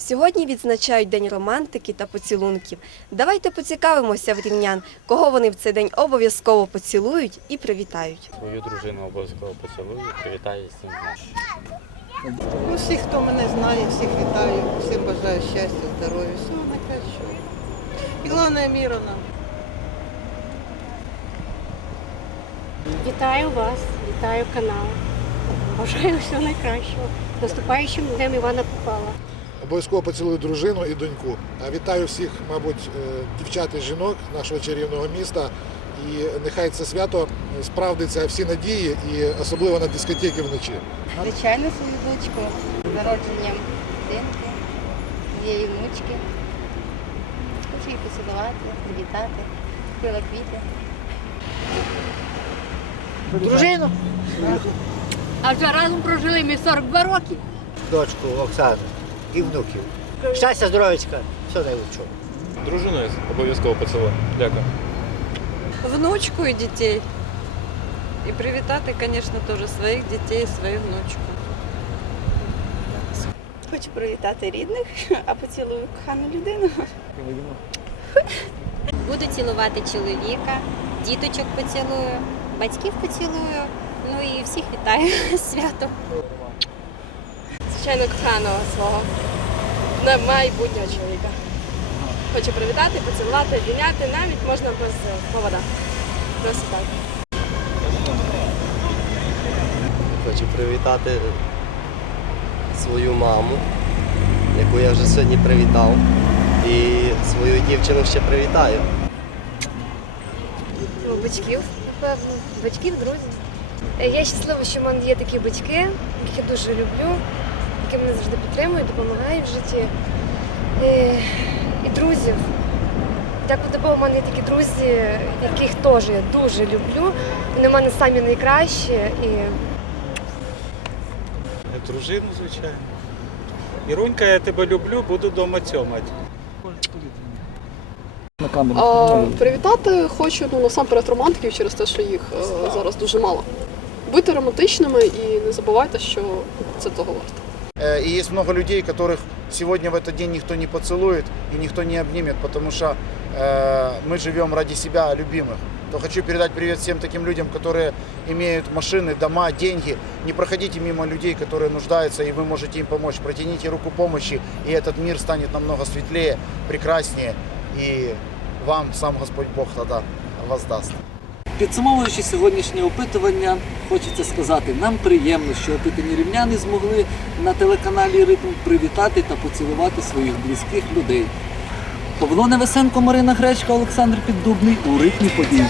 Сьогодні відзначають День романтики та поцілунків. Давайте поцікавимося в рівнян, кого вони в цей день обов'язково поцілують і привітають. Свою дружину обов'язково поцілую, привітаю днем. Ну, всіх, хто мене знає, всіх вітаю, всім бажаю щастя, здоров'я, всього найкращого. І головне міра нам. Вітаю вас, вітаю канал. Бажаю всього найкращого. Наступаючим днем Івана Купала. Обов'язково поцілую дружину і доньку. Вітаю всіх, мабуть, е, дівчат і жінок нашого чарівного міста. І нехай це свято справдиться всі надії, і особливо на дискотеки вночі. Звичайно, свою дочку з народженням дитинки, її внучки. Хочу її поцілувати, привітати, купила квіти. Дружину, А вже разом прожили ми 42 роки. дочку Оксану і внуків. Щастя, здоров'ячка, все найлучшого. Дружину обов'язково поцілую. Дякую. внучку і дітей. І привітати, звісно, теж своїх дітей, свою внучку. Хочу привітати рідних, а поцілую кохану людину. Буду цілувати чоловіка, діточок поцілую, батьків поцілую. Ну і всіх вітаю з святом. Звичайно, коханого свого на майбутнього чоловіка. Хочу привітати, поцілувати, обійняти, навіть можна без е, повода. Просто так. Хочу привітати свою маму, яку я вже сьогодні привітав. І свою дівчину ще привітаю. Ну, Батьків, напевно, батьків, друзів. Е, Я щаслива, що в мене є такі батьки, яких я дуже люблю, які мене завжди підтримують, допомагають в житті. І, і друзів. Дякую тобі, у мене є такі друзі, яких теж я дуже люблю. Вони в мене самі найкращі. І Дружину, звичайно. Ірунька, я тебе люблю, буду вдома цьомати. А, привітати хочу ну, насамперед романтиків через те, що їх е, зараз дуже мало. Будьте романтичними і не забувайте, що це того варто. Э, И есть много людей, которых сегодня в этот день никто не поцелует и никто не обнимет, потому что э, мы живем ради себя, любимых. То хочу передать привет всем таким людям, которые имеют машины, дома, деньги. Не проходите мимо людей, которые нуждаются, и вы можете им помочь. Протяните руку помощи, и этот мир станет намного светлее, прекраснее, и вам сам Господь Бог тогда воздаст. Підсумовуючи сьогоднішнє опитування, хочеться сказати, нам приємно, що опитані рівняни змогли на телеканалі Ритм привітати та поцілувати своїх близьких людей. Павло Невесенко, Марина Гречка, Олександр Піддубний у ритмі подій.